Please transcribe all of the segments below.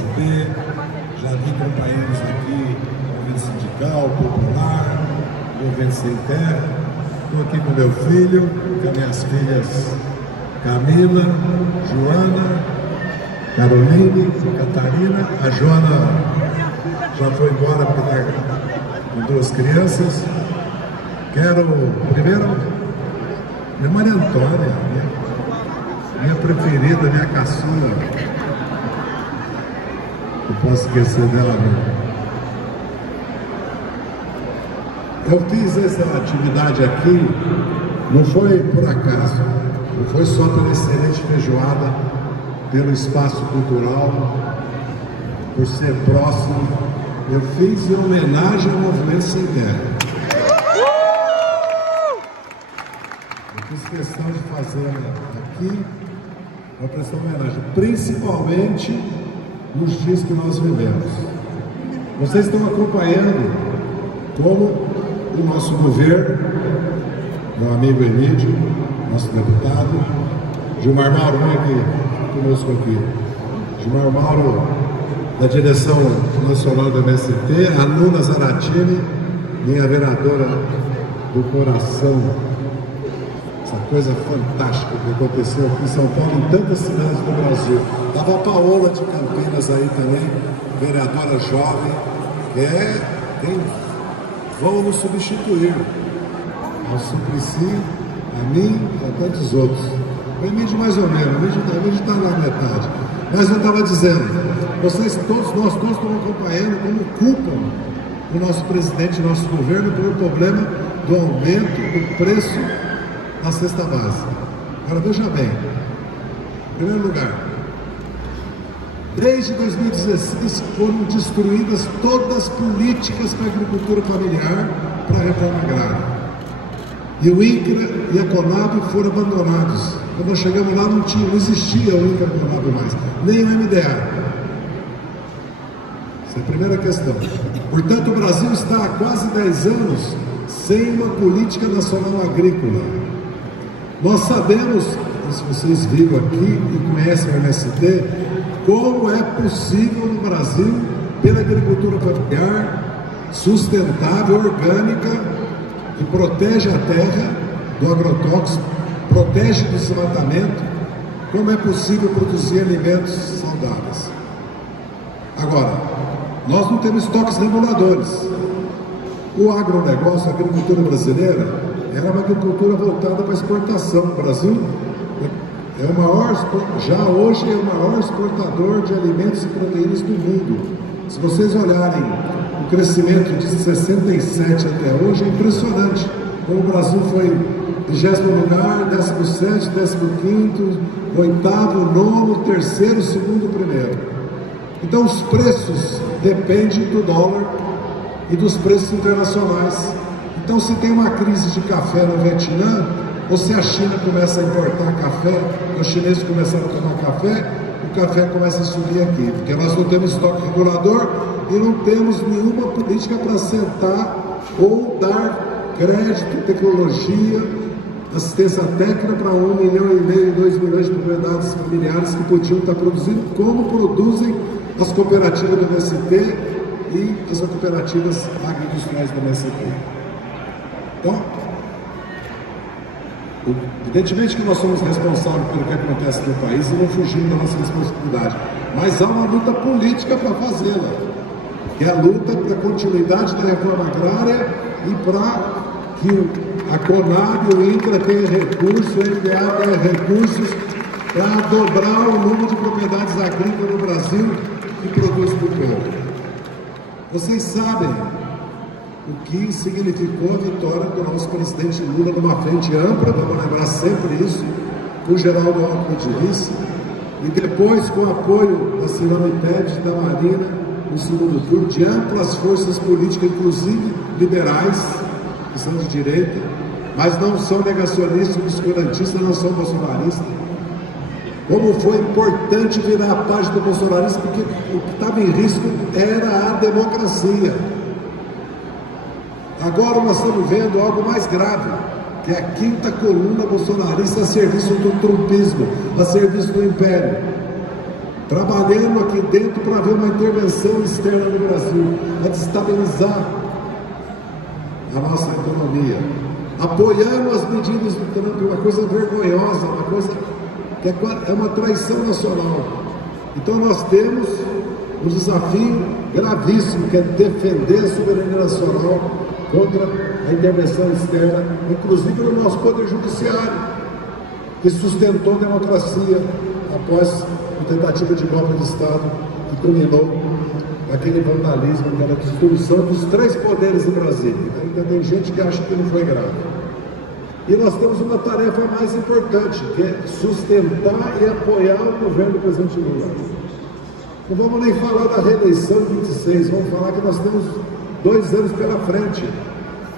MST, já vi companheiros aqui, movimento sindical, popular, movimento sem terra. Estou aqui com meu filho, com as minhas filhas Camila, Joana, Caroline, Catarina. A Joana já foi embora porque está com 2 crianças. Quero primeiro minha Maria Antônia, minha preferida, minha caçula. Não posso esquecer dela, não. Eu fiz essa atividade aqui, não foi por acaso, não foi só pela excelente feijoada, pelo espaço cultural, por ser próximo. Eu fiz em homenagem ao Movimento Sem Terra. Eu fiz questão de fazer aqui uma prestar homenagem, principalmente nos dias que nós vivemos. Vocês estão acompanhando como o nosso governo, meu amigo Emílio, nosso deputado, Gilmar Mauro, vem aqui conosco aqui. Gilmar Mauro, da direção nacional do MST, a Nuna Zaratini, minha vereadora do coração. Essa coisa fantástica que aconteceu aqui em São Paulo, em tantas cidades do Brasil. Estava a Paola de Campinas aí também, vereadora jovem, quem vão nos substituir. Ao Suplicy, a mim e a tantos outros. O Emílio mais ou menos, o Emílio está na metade. Mas eu estava dizendo, vocês todos, nós todos estamos acompanhando como culpam o nosso presidente, o nosso governo, pelo problema do aumento do preço na cesta básica. Agora veja bem, em primeiro lugar, desde 2016 foram destruídas todas as políticas para a agricultura familiar, para a reforma agrária. E o INCRA e a CONAB foram abandonados. Quando nós chegamos lá não existia o INCRA e a CONAB mais, nem o MDA. Essa é a primeira questão. Portanto, o Brasil está há quase 10 anos sem uma política nacional agrícola. Nós sabemos, se vocês viram aqui e conhecem o MST, como é possível no Brasil, pela agricultura familiar, sustentável, orgânica, que protege a terra do agrotóxico, protege do desmatamento, como é possível produzir alimentos saudáveis. Agora, nós não temos estoques reguladores. O agronegócio, a agricultura brasileira, era uma agricultura voltada para exportação. O Brasil é o maior, já hoje é o maior exportador de alimentos e proteínas do mundo. Se vocês olharem o crescimento de 67 até hoje, é impressionante. Como o Brasil foi 20º lugar, 17º, 15º, 8º, 9º, 3º, 2º, 1º. Então os preços dependem do dólar e dos preços internacionais. Então, se tem uma crise de café no Vietnã, ou se a China começa a importar café, os chineses começaram a tomar café, o café começa a subir aqui, porque nós não temos estoque regulador e não temos nenhuma política para sentar ou dar crédito, tecnologia, assistência técnica para 1,5 milhão, 2 milhões de propriedades familiares que podiam estar produzindo, como produzem as cooperativas do MST e as cooperativas agroindustriais do MST. Então, evidentemente que nós somos responsáveis pelo que acontece no país e não fugimos da nossa responsabilidade, mas há uma luta política para fazê-la, que é a luta para a continuidade da reforma agrária e para que a CONAB e o INCRA tenham recursos, o MDA tenha recursos para dobrar o número de propriedades agrícolas no Brasil que produzem para o povo. Vocês sabem o que significou a vitória do nosso presidente Lula numa frente ampla, vamos lembrar sempre isso, com o Geraldo Alckmin de vice, e depois com o apoio da Cirone Tebet, da Marina, no segundo turno, de amplas forças políticas, inclusive liberais, que são de direita, mas não são negacionistas, obscurantistas, não são bolsonaristas. Como foi importante virar a página do bolsonarismo, porque o que estava em risco era a democracia. Agora nós estamos vendo algo mais grave, que é a quinta coluna bolsonarista a serviço do trumpismo, a serviço do império. trabalhando aqui dentro para haver uma intervenção externa no Brasil, para desestabilizar a nossa economia, apoiando as medidas do Trump, uma coisa vergonhosa, uma coisa que é uma traição nacional. Então nós temos um desafio gravíssimo, que é defender a soberania nacional contra a intervenção externa, inclusive no nosso Poder Judiciário, que sustentou a democracia após a tentativa de golpe de Estado, que culminou naquele vandalismo, naquela destruição dos 3 poderes em Brasília. Ainda tem gente que acha que não foi grave. E nós temos uma tarefa mais importante, que é sustentar e apoiar o governo do presidente Lula. Não vamos nem falar da reeleição de 26, vamos falar que nós temos 2 anos pela frente.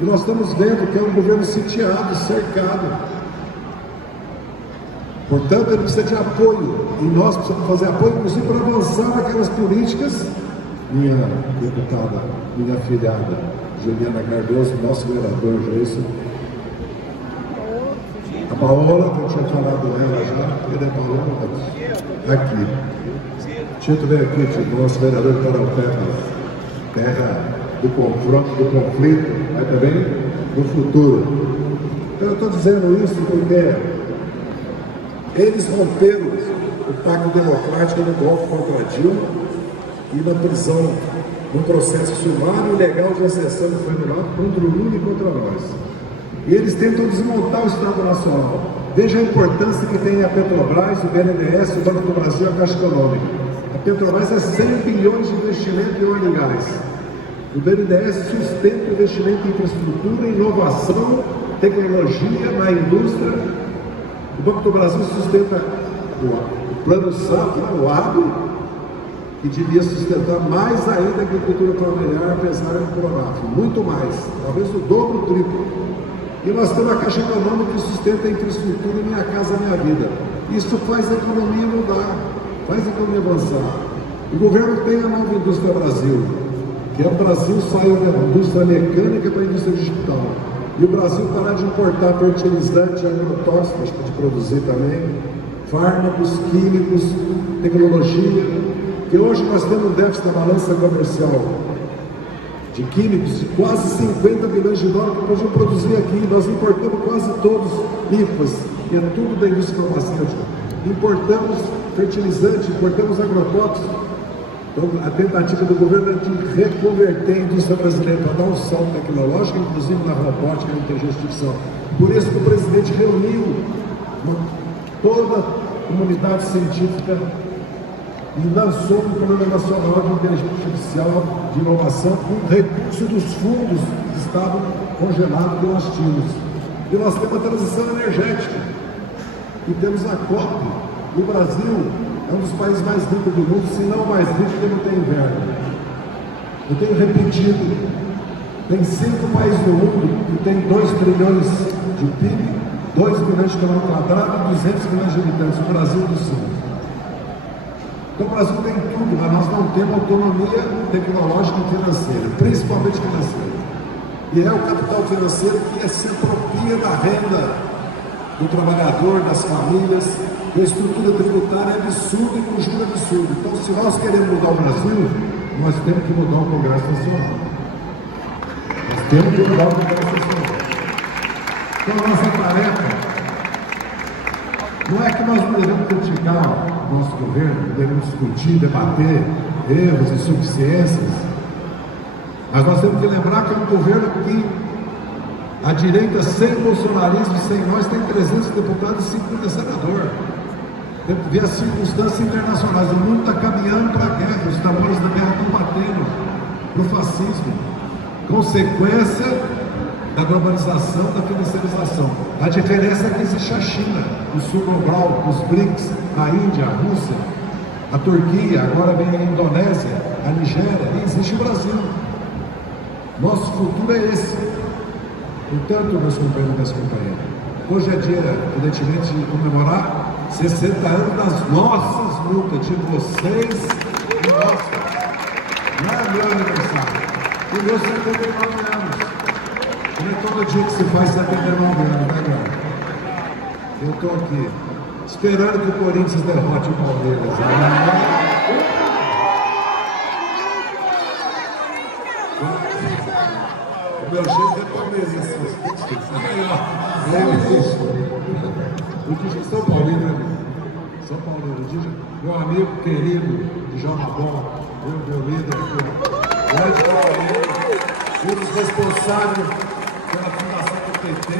E nós estamos vendo que é um governo sitiado, cercado. Portanto, ele precisa de apoio. E nós precisamos fazer apoio, inclusive, para avançar naquelas políticas. Minha deputada, minha afilhada, Juliana Cardoso, nosso vereador Jason, a Paola, que eu tinha falado dela já, ele é Paola aqui. Tito vem aqui, Tito, nosso vereador de Paraupeba, terra do confronto, do conflito, mas também do futuro. Então eu estou dizendo isso porque eles romperam o pacto democrático no golpe contra Dilma e na prisão, num processo sumário e legal de exceção que foi anulado contra o Lula e contra nós. E eles tentam desmontar o Estado Nacional. Veja a importância que tem a Petrobras, o BNDES, o Banco do Brasil e a Caixa Econômica. A Petrobras é 100 bilhões de investimento em óleo e gás. O BNDES sustenta o investimento em infraestrutura, inovação, tecnologia, na indústria. O Banco do Brasil sustenta o Plano Safra, o agro, que devia sustentar mais ainda a agricultura familiar, apesar do Pronaf, muito mais, talvez o dobro, o triplo. E nós temos a Caixa Econômica que sustenta a infraestrutura Minha Casa Minha Vida. Isso faz a economia mudar, faz a economia avançar. O governo tem a nova indústria Brasil, que é o Brasil saiu da indústria mecânica para a indústria digital. E o Brasil parar de importar fertilizante, agrotóxicos, de produzir também, fármacos, químicos, tecnologia, que hoje nós temos um déficit na balança comercial de químicos de quase 50 bilhões de dólares que podemos produzir aqui. Nós importamos quase todos IFAs, que é tudo da indústria farmacêutica. Importamos fertilizante, importamos agrotóxicos. Então, a tentativa do governo é de reconverter a indústria brasileira para dar um salto tecnológico, inclusive na robótica e na inteligência artificial. Por isso que o presidente reuniu toda a comunidade científica e lançou um Plano Nacional de Inteligência Artificial de Inovação com recurso dos fundos que estavam congelados que nós tínhamos. E nós temos a transição energética. E temos a COP. O Brasil é um dos países mais ricos do mundo, se não o mais rico, porque não tem inverno. Eu tenho repetido, tem 5 países no mundo que tem 2 trilhões de PIB, 2 milhões de quilômetros quadrados, 200 milhões de habitantes, o Brasil do Sul. Então o Brasil tem tudo, mas nós não temos autonomia tecnológica e financeira, principalmente financeira. E é o capital financeiro que se apropria da renda do trabalhador, das famílias, e a estrutura tributária é absurda e com juros absurdos. Então, se nós queremos mudar o Brasil, nós temos que mudar o Congresso Nacional. Nós temos que mudar o Congresso Nacional. Então, a nossa tarefa não é que nós não devemos criticar o nosso governo, devemos discutir, debater erros, insuficiências, mas nós temos que lembrar que é um governo que a direita, sem bolsonarismo, sem nós, tem 300 deputados e 50 senadores. Tem que ver as circunstâncias internacionais. O mundo está caminhando para a guerra, os tambores da guerra estão batendo para o fascismo. Consequência da globalização, da financiarização. A diferença é que existe a China, o Sul Global, os BRICS, a Índia, a Rússia, a Turquia, agora vem a Indonésia, a Nigéria, e existe o Brasil. Nosso futuro é esse. Portanto, meus companheiros e minhas companheiras, hoje é dia, evidentemente, de comemorar 60 anos das nossas lutas, de vocês e nossas. Não é meu aniversário, o meu 79 anos. Não é todo dia que se faz 79 anos, né, galera? Eu estou aqui, esperando que o Corinthians derrote o Palmeiras. O Dija São Paulino, né? São Paulino, o Dija, meu amigo querido, Djalma Bom, meu líder aqui, grande Paulino, um dos responsáveis pela fundação do PT,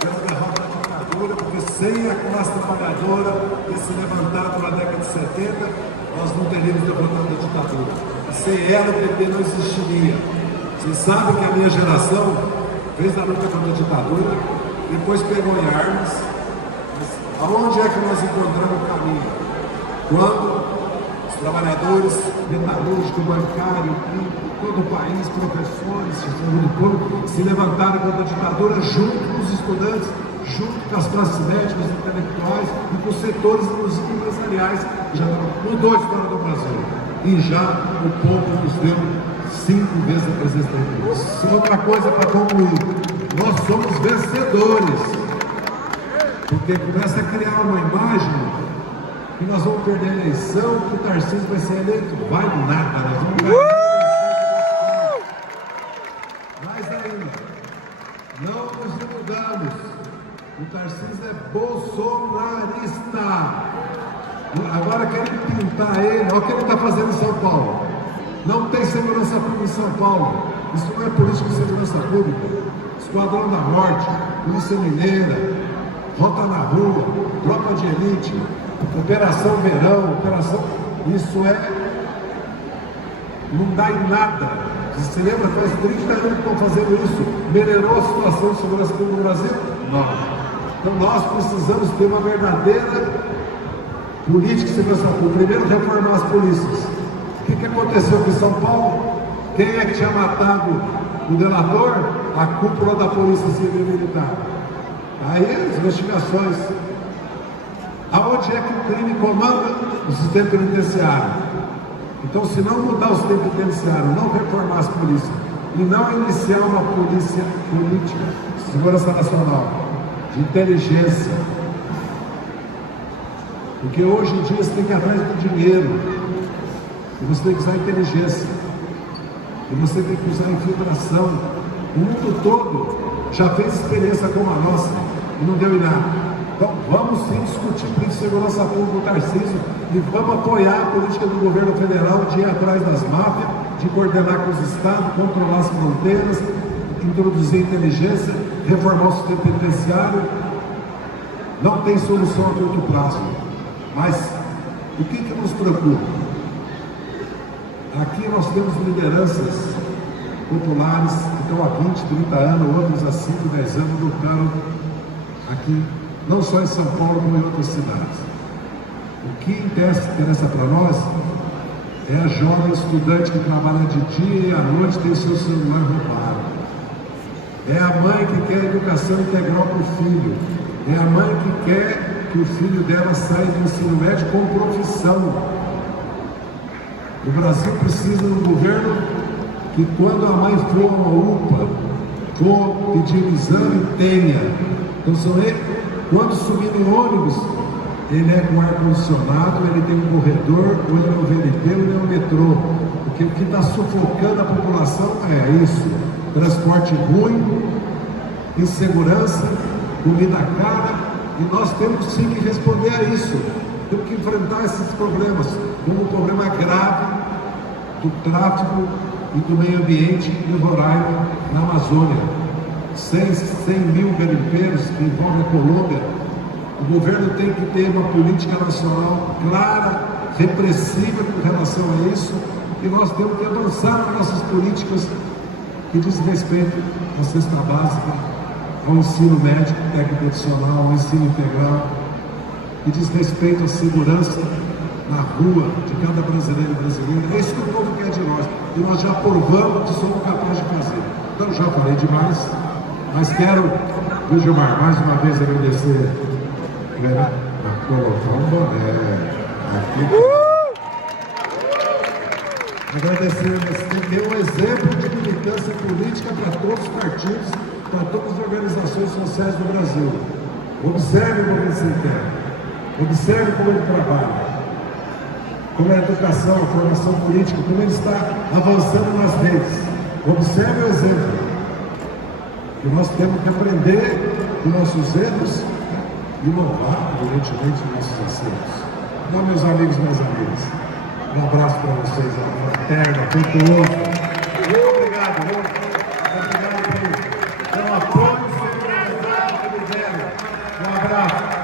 pela derrota da ditadura, porque sem a classe trabalhadora ter se levantado na década de 70, nós não teríamos derrotado a ditadura. Sem ela, o PT não existiria. Vocês sabem que a minha geração fez a luta contra a ditadura, depois pegou em armas. Mas aonde é que nós encontramos o caminho? Quando os trabalhadores, metalúrgico, bancário, todo o país, professores, saúde pública, se levantaram contra a ditadura junto com os estudantes, junto com as classes médicas, intelectuais e com os setores empresariais, já mudou a história do Brasil. E já o povo nos deu 5 vezes a presença da República. Outra coisa para concluir, nós somos vencedores, porque começa a criar uma imagem que nós vamos perder a eleição, que o Tarcísio vai ser eleito. Vai nada, nós vamos ganhar. Mais ainda, não nos mudamos. O Tarcísio é bolsonarista. Agora querem pintar ele, olha o que ele está fazendo em São Paulo. Não tem segurança pública em São Paulo. Isso não é política de segurança pública. Esquadrão da Morte, Polícia Mineira, Rota na Rua, Tropa de Elite, Operação Verão, Operação... Isso não dá em nada. Você se lembra? Faz 30 anos que estão fazendo isso. Melhorou a situação de segurança pública no Brasil? Não. Então nós precisamos ter uma verdadeira política de segurança pública. Primeiro, reformar as polícias. O que aconteceu aqui em São Paulo? Quem é que tinha matado o delator? A cúpula da Polícia Civil e Militar. Aí as investigações. Aonde é que o crime comanda? O sistema penitenciário. Então, se não mudar o sistema penitenciário, não reformar as polícias e não iniciar uma polícia política, de segurança nacional, de inteligência, porque hoje em dia você tem que ir atrás do dinheiro, e você tem que usar inteligência, e você tem que usar infiltração. O mundo todo já fez experiência como a nossa e não deu em nada. Então vamos sim discutir política de segurança pública com o Tarcísio e vamos apoiar a política do governo federal de ir atrás das máfias, de coordenar com os estados, controlar as fronteiras, introduzir inteligência, reformar o sistema penitenciário. Não tem solução a curto prazo, mas o que nos preocupa? Aqui nós temos lideranças populares que estão há 20, 30 anos, outros há 5, 10 anos lutando aqui, não só em São Paulo, como em outras cidades. O que interessa para nós é a jovem estudante que trabalha de dia e à noite tem seu celular roubado. É a mãe que quer educação integral para o filho. É a mãe que quer que o filho dela saia do ensino médio com profissão. O Brasil precisa de um governo que, quando a mãe for a uma UPA, for pedir um exame, tenha. Então, quando subir no ônibus, ele é com ar-condicionado, ele tem um corredor, ou ele é um VLT, ou ele é um metrô. Porque o que está sufocando a população é isso: transporte ruim, insegurança, comida cara, e nós temos sim que responder a isso. Temos que enfrentar esses problemas, como o problema grave do tráfico e do meio ambiente em Roraima, na Amazônia. 100 mil garimpeiros que envolvem a Colômbia. O governo tem que ter uma política nacional clara, repressiva com relação a isso, e nós temos que avançar nas nossas políticas que dizem respeito à cesta básica, ao ensino médico, técnico profissional, ao ensino integral, que diz respeito à segurança na rua de cada brasileiro e brasileira. É isso que o povo quer de nós, e nós já provamos que somos capazes de fazer. Então já falei demais, mas quero, viu, Gilmar, mais uma vez agradecer a colocar um boné aqui. Agradecer, você tem que ter um exemplo de militância política para todos os partidos, para todas as organizações sociais do Brasil. Observe como ele se integra, observe como ele trabalha, como é a educação, a formação política, como ele está avançando nas redes. Observe o exemplo. E nós temos que aprender com nossos erros e louvar, evidentemente, nossos acertos. Então, meus amigos e minhas amigas, um abraço para vocês, fraterno, afetuoso. Obrigado, viu? Obrigado pelo apoio que me deram. Um abraço.